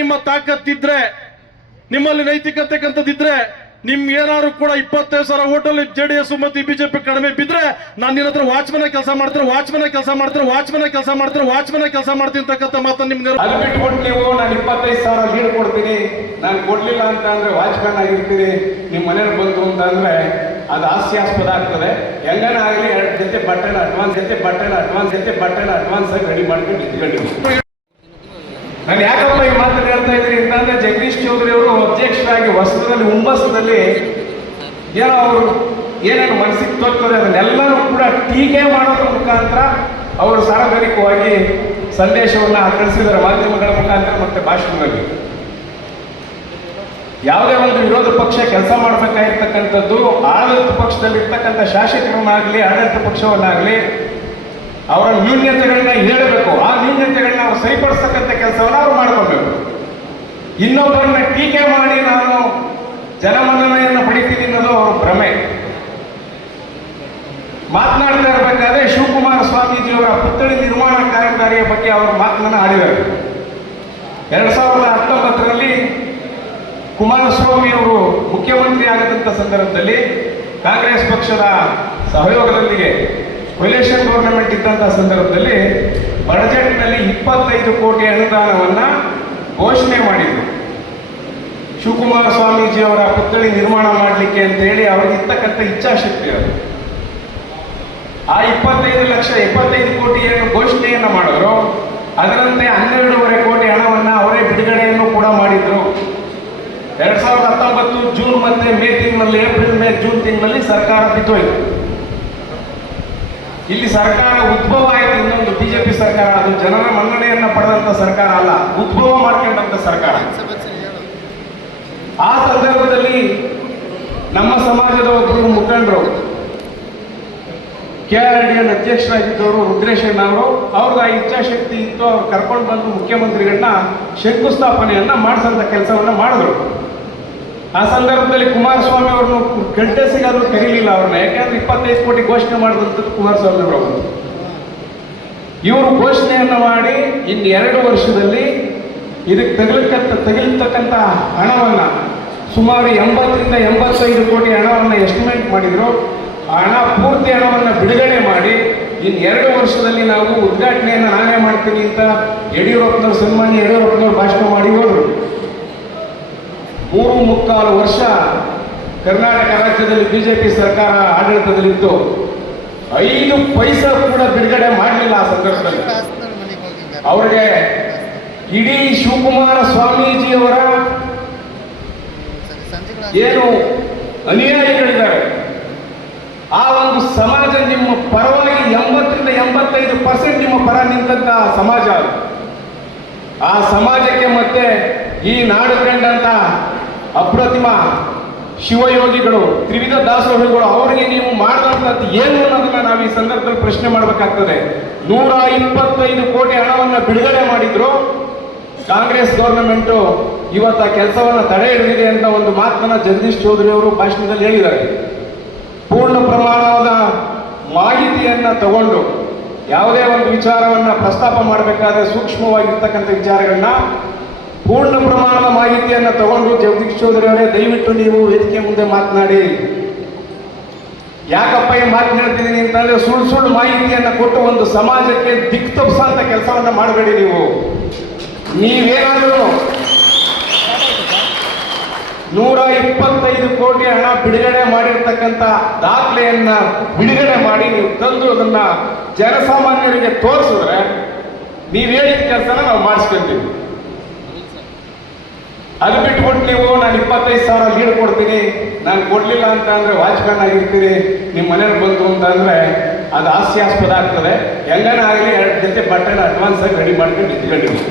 ನಿಮ್ಮ ತಾಕತ್ತಿದ್ರೆ, ನಿಮ್ಮಲ್ಲಿ ನೈತಿಕತೆ ಕಂತದಿದ್ರೆ, ನಿಮ್ಗೆ ಏನಾದ್ರು ಕೂಡ 25,000 ಹೋಟೆಲ್ JDS ಮತ್ತು ಬಿಜೆಪಿ ಕಡಿಮೆ ಬಿದ್ರೆ ನಾನು ನಿನ್ನ ಹತ್ರ ವಾಚ್ಮನ್ ಕೆಲಸ ಮಾಡ್ತಾರೆ ಅಂತಕ್ಕಂಥ ಮಾತನ್ನು ನಿಮ್ಗೆ ಅದು ಬಿಟ್ಬಿಟ್ಟು ನೀವು ನಾನು 25,000 ಲೀಡ್ ಕೊಡ್ತೀನಿ, ನಾನು ಕೊಡ್ಲಿಲ್ಲ ಅಂತ ಅಂದ್ರೆ ವಾಚ್ಮನ್ ಆಗಿರ್ತೀರಿ, ನಿಮ್ಮ ಮನೆಯವ್ರು ಬಂತು ಅಂತ ಅಂದ್ರೆ ಅದು ಹಾಸ್ಯಾಸ್ಪದ ಆಗ್ತದೆ. ಹೆಂಗನ ಆಗಲಿ 2 ಜೊತೆ ಬಟ್ಟೆನ ಅಡ್ವಾನ್ಸ್ ಆಗಿ ರೆಡಿ ಮಾಡ್ಕೊಂಡು ಇಟ್ಕೊಂಡಿದ್ದೀನಿ. ನಾನು ಯಾಕಪ್ಪ ಈ ಮಾತನ್ನು ಹೇಳ್ತಾ ಇದ್ದೀನಿ ಅಂತಂದ್ರೆ, ಜಗದೀಶ್ ಚೌಧರಿ ಅವರು ಅಧ್ಯಕ್ಷರಾಗಿ ಹೊಸದಲ್ಲಿ ಹುಮ್ಮಸದಲ್ಲಿ ಏನೋ ಅವರು ಏನೇನು ಮನಸ್ಸಿಗೆ ತೋರ್ತದೆ ಅದನ್ನೆಲ್ಲರೂ ಕೂಡ ಟೀಕೆ ಮಾಡೋದ್ರ ಮುಖಾಂತರ ಅವರು ಸಾರ್ವಜನಿಕವಾಗಿ ಸಂದೇಶವನ್ನು ಕಳಿಸಿದ್ದಾರೆ ಮಾಧ್ಯಮಗಳ ಮುಖಾಂತರ ಮತ್ತೆ ಭಾಷಣದಲ್ಲಿ. ಯಾವುದೇ ಒಂದು ವಿರೋಧ ಪಕ್ಷ ಕೆಲಸ ಮಾಡಬೇಕಾಗಿರ್ತಕ್ಕಂಥದ್ದು ಆಡಳಿತ ಪಕ್ಷದಲ್ಲಿರ್ತಕ್ಕಂಥ ಶಾಸಕರನ್ನಾಗಲಿ ಆಡಳಿತ ಪಕ್ಷವನ್ನಾಗಲಿ ಅವರ ನ್ಯೂನ್ಯತೆಗಳನ್ನ ಹೇಳಬೇಕು, ಆ ನ್ಯೂನ್ಯತೆಗಳನ್ನ ಅವ್ರು ಸರಿಪಡಿಸ್ತಕ್ಕಂಥ ಕೆಲಸವನ್ನು ಅವ್ರು ಮಾಡ್ಕೋಬೇಕು. ಇನ್ನೊಬ್ಬರನ್ನ ಟೀಕೆ ಮಾಡಿ ನಾನು ಜನಮನ್ನಣೆಯನ್ನು ಪಡಿತೀನಿ ಅನ್ನೋದು ಅವ್ರ ಭ್ರಮೆ. ಮಾತನಾಡ್ತಾ ಇರಬೇಕಾದ್ರೆ ಶಿವಕುಮಾರ ಸ್ವಾಮೀಜಿಯವರ ಪುತ್ಥಳಿ ನಿರ್ಮಾಣ ಕಾಮಗಾರಿಯ ಬಗ್ಗೆ ಅವರು ಮಾತನ್ನ ಆಡಿದರು. 2019ರಲ್ಲಿ ಕುಮಾರಸ್ವಾಮಿ ಅವರು ಮುಖ್ಯಮಂತ್ರಿ ಆಗದಂಥ ಸಂದರ್ಭದಲ್ಲಿ ಕಾಂಗ್ರೆಸ್ ಪಕ್ಷದ ಸಹಯೋಗದೊಂದಿಗೆ ಕೊಲೇಷನ್ ಗೌರ್ಮೆಂಟ್ ಇದ್ದಂತಹ ಸಂದರ್ಭದಲ್ಲಿ ಬಜೆಟ್ನಲ್ಲಿ 25 ಕೋಟಿ ಅನುದಾನವನ್ನು ಘೋಷಣೆ ಮಾಡಿದರು. ಶಿವಕುಮಾರ ಸ್ವಾಮೀಜಿಯವರ ಪುತ್ಥಳಿ ನಿರ್ಮಾಣ ಮಾಡಲಿಕ್ಕೆ ಅಂತ ಹೇಳಿ ಅವ್ರಿಗೆ ಇರ್ತಕ್ಕಂಥ ಇಚ್ಛಾಶಕ್ತಿ ಅದು. ಆ 25 ಕೋಟಿಯನ್ನು ಘೋಷಣೆಯನ್ನು ಮಾಡಿದ್ರು. ಅದರಂತೆ 12.5 ಕೋಟಿ ಹಣವನ್ನು ಅವರೇ ಬಿಡುಗಡೆಯನ್ನು ಕೂಡ ಮಾಡಿದ್ರು. 2019 ಜೂನ್ ಮತ್ತೆ ಮೇ ತಿಂಗಳಲ್ಲಿ, ಏಪ್ರಿಲ್ ಮೇ ಜೂನ್ ತಿಂಗಳಲ್ಲಿ ಸರ್ಕಾರ ಬಿದ್ದೋಯ್ತು. ಇಲ್ಲಿ ಸರ್ಕಾರ ಉದ್ಭವ ಆಯಿತು. ಇನ್ನೊಂದು ಬಿಜೆಪಿ ಸರ್ಕಾರ, ಅದು ಜನರ ಮನ್ನಣೆಯನ್ನ ಪಡೆದಂತ ಸರ್ಕಾರ ಅಲ್ಲ, ಉದ್ಭವ ಮಾಡ್ಕೊಂಡಂತ ಸರ್ಕಾರ. ಆ ಸಂದರ್ಭದಲ್ಲಿ ನಮ್ಮ ಸಮಾಜದ ಒಬ್ಬರು ಮುಖಂಡರು KRDN ಅಧ್ಯಕ್ಷರಾಗಿದ್ದವರು ರುದ್ರೇಶಣ್ಣ ಅವ್ರಿಗೆ ಆ ಇಚ್ಛಾಶಕ್ತಿ ಇತ್ತು. ಅವ್ರು ಕರ್ಕೊಂಡು ಬಂದು ಮುಖ್ಯಮಂತ್ರಿಗಳನ್ನ ಶಂಕುಸ್ಥಾಪನೆಯನ್ನ ಮಾಡಿಸಂತ ಕೆಲಸವನ್ನ ಮಾಡಿದ್ರು. ಆ ಸಂದರ್ಭದಲ್ಲಿ ಕುಮಾರಸ್ವಾಮಿ ಅವ್ರನ್ನು ಗಂಟೆಸಿಗಾದ್ರೂ ಕರೀಲಿಲ್ಲ ಅವ್ರನ್ನ, ಯಾಕೆಂದ್ರೆ 25 ಕೋಟಿ ಘೋಷಣೆ ಮಾಡಿದಂಥದ್ದು ಕುಮಾರಸ್ವಾಮಿ ಅವರು. ಇವರು ಘೋಷಣೆಯನ್ನು ಮಾಡಿ ಇನ್ನು 2 ವರ್ಷದಲ್ಲಿ ಇದಕ್ಕೆ ತಗಿಲ್ತಕ್ಕಂಥ ಹಣವನ್ನು ಸುಮಾರು 80ರಿಂದ 85 ಕೋಟಿ ಹಣವನ್ನು ಎಸ್ಟಿಮೇಟ್ ಮಾಡಿದ್ರು. ಆ ಹಣ ಪೂರ್ತಿ ಹಣವನ್ನು ಬಿಡುಗಡೆ ಮಾಡಿ ಇನ್ನು 2 ವರ್ಷದಲ್ಲಿ ನಾವು ಉದ್ಘಾಟನೆಯನ್ನು ನಾನೇ ಮಾಡ್ತೀನಿ ಅಂತ ಯಡಿಯೂರಪ್ಪನವರು, ಸನ್ಮಾನ್ಯ ಯಡಿಯೂರಪ್ಪನವರು ಭಾಷಣ ಮಾಡಿ ಹೋದರು. 3.25 ವರ್ಷ ಕರ್ನಾಟಕ ರಾಜ್ಯದಲ್ಲಿ ಬಿಜೆಪಿ ಸರ್ಕಾರ ಆಡಳಿತದಲ್ಲಿತ್ತು. 5 ಪೈಸಾ ಕೂಡ ಬಿಡುಗಡೆ ಮಾಡಲಿಲ್ಲ. ಆ ಸಂದರ್ಭದಲ್ಲಿ ಅವರಿಗೆ ಇಡೀ ಶಿವಕುಮಾರ ಸ್ವಾಮೀಜಿಯವರ ಏನು ಅನುಯಾಯಿಗಳಿದ್ದಾರೆ, ಆ ಒಂದು ಸಮಾಜ ನಿಮ್ಮ ಪರವಾಗಿ 80ರಿಂದ 85% ನಿಮ್ಮ ಪರ ನಿಂತ ಸಮಾಜ ಅದು. ಆ ಸಮಾಜಕ್ಕೆ ಮತ್ತೆ ಈ ನಾಡು ಕಂಡಂತ ಅಪ್ರತಿಮ ಶಿವಯೋಗಿಗಳು, ತ್ರಿವಿಧ ದಾಸೋಹಿಗಳು, ಅವರಿಗೆ ನೀವು ಮಾಡಿದಂಥದ್ದು ಏನು ಅನ್ನೋದನ್ನ ನಾವು ಈ ಸಂದರ್ಭದಲ್ಲಿ ಪ್ರಶ್ನೆ ಮಾಡಬೇಕಾಗ್ತದೆ. 125 ಕೋಟಿ ಹಣವನ್ನು ಬಿಡುಗಡೆ ಮಾಡಿದ್ರು. ಕಾಂಗ್ರೆಸ್ ಗೌರ್ಮೆಂಟು ಇವತ್ತು ಆ ಕೆಲಸವನ್ನು ತಡೆ ಹಿಡಿದಿದೆ ಅಂತ ಒಂದು ಮಾತನ್ನ ಜಗದೀಶ್ ಚೌಧರಿ ಅವರು ಭಾಷಣದಲ್ಲಿ ಹೇಳಿದ್ದಾರೆ. ಪೂರ್ಣ ಪ್ರಮಾಣದ ಮಾಹಿತಿಯನ್ನು ತಗೊಂಡು ಯಾವುದೇ ಒಂದು ವಿಚಾರವನ್ನು ಪ್ರಸ್ತಾಪ ಮಾಡಬೇಕಾದ್ರೆ ಸೂಕ್ಷ್ಮವಾಗಿರ್ತಕ್ಕಂಥ ವಿಚಾರಗಳನ್ನ ಪೂರ್ಣ ಪ್ರಮಾಣದ ಮಾಹಿತಿಯನ್ನು ತಗೊಂಡು ಜಗದೀಶ್ ಚೌಧರಿ ಅವರೇ ದಯವಿಟ್ಟು ನೀವು ವೇದಿಕೆ ಮುಂದೆ ಮಾತನಾಡಿ. ಯಾಕಪ್ಪ ಈ ಮಾತು ಹೇಳ್ತಿದ್ದೀನಿ ಅಂತಂದ್ರೆ, ಸುಳ್ಳು ಮಾಹಿತಿಯನ್ನು ಕೊಟ್ಟು ಒಂದು ಸಮಾಜಕ್ಕೆ ದಿಕ್ಕು ತಪ್ಪಿಸಂತ ಕೆಲಸವನ್ನ ಮಾಡಬೇಡಿ. ನೀವೇನಾದರೂ 125 ಕೋಟಿ ಹಣ ಬಿಡುಗಡೆ ಮಾಡಿರ್ತಕ್ಕಂಥ ದಾಖಲೆಯನ್ನ ಬಿಡುಗಡೆ ಮಾಡಿ ನೀವು ತಂದು ಅದನ್ನ ಜನಸಾಮಾನ್ಯರಿಗೆ ತೋರಿಸಿದ್ರೆ ನೀವು ಹೇಳಿದ ಕೆಲಸನ ನಾವು ಮಾಡಿಸ್ಕೊಂತೀವಿ. ಅದು ಬಿಟ್ಬಿಟ್ಟು ನೀವು ನಾನು 25,000 ಲೀಡ್ ಕೊಡ್ತೀನಿ, ನಾನು ಕೊಡ್ಲಿಲ್ಲ ಅಂತ ಅಂದ್ರೆ ವಾಚ್ಮನ್ ಆಗಿರ್ತೀರಿ, ನಿಮ್ಮ ಮನೆಯವ್ರು ಬಂತು ಅಂತ ಅಂದ್ರೆ ಅದು ಹಾಸ್ಯಾಸ್ಪದ ಆಗ್ತದೆ. ಹೆಂಗನ ಆಗಲಿ 2 ಜೊತೆ ಬಟ್ಟೆನ ಅಡ್ವಾನ್ಸ್ ಆಗಿ ರೆಡಿ ಮಾಡ್ಕೊಂಡು ಇಟ್ಕೊಂಡಿದ್ದೀವಿ.